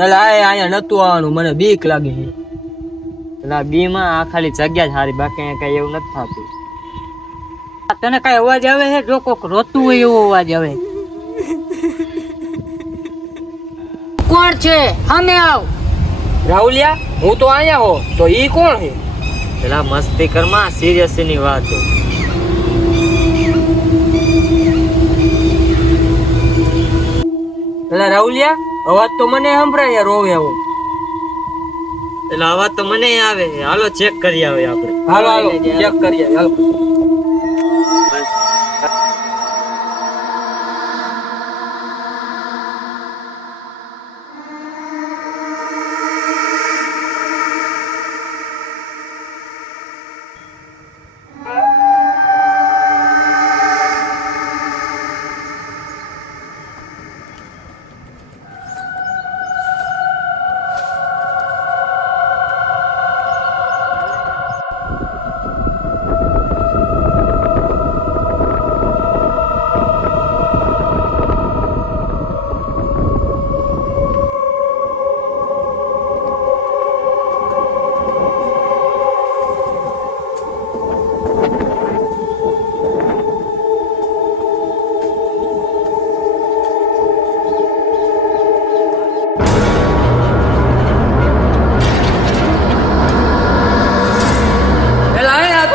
પેલા અહીંયા નતું આવવાનું, મને બીક લાગે છે. પેલા બી માં આ ખાલી જગ્યા જ હારી, બાકી અહીંયા કઈ એવું નથી થતું. તને કઈ અવાજ આવે છે? જો કોક રોતું હોય એવો અવાજ આવે. કોણ છે? સામે આવ. રાહુલિયા, હું તો અહીંયા હો, તો ઈ કોણ છે? પેલા મસ્તી કરમાં, સિરિયસ ની વાત છે. પેલા રાહુલિયા, અવાજ તો મને સંભળાય રોવે આવો. પેલા અવાજ તો મને આવે છે. હાલો ચેક કરી આવે આપણે. હાલો હાલો ચેક કરીએ. હાલો.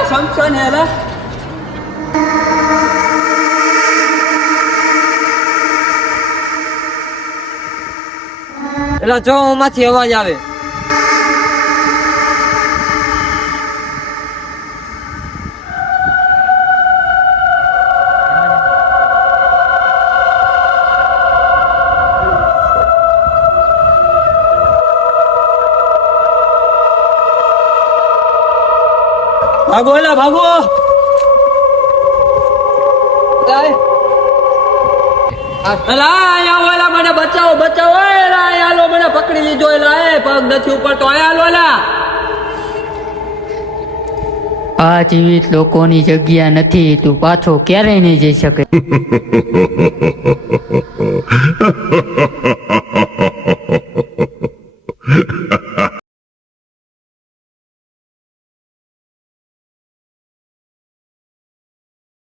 સમજો ને હવે. પેલા જો માંથી અવાજ આવે. ભાગો એલા ભાગો. એલા મને બચાવો બચાવો. એલા આલો મને પકડી લીધો. એલા એ પગ નથી ઉપર તો આલો. એલા આ જીવિત લોકોની જગ્યા નથી. તું પાછો ક્યારેય નહીં જઈ શકે.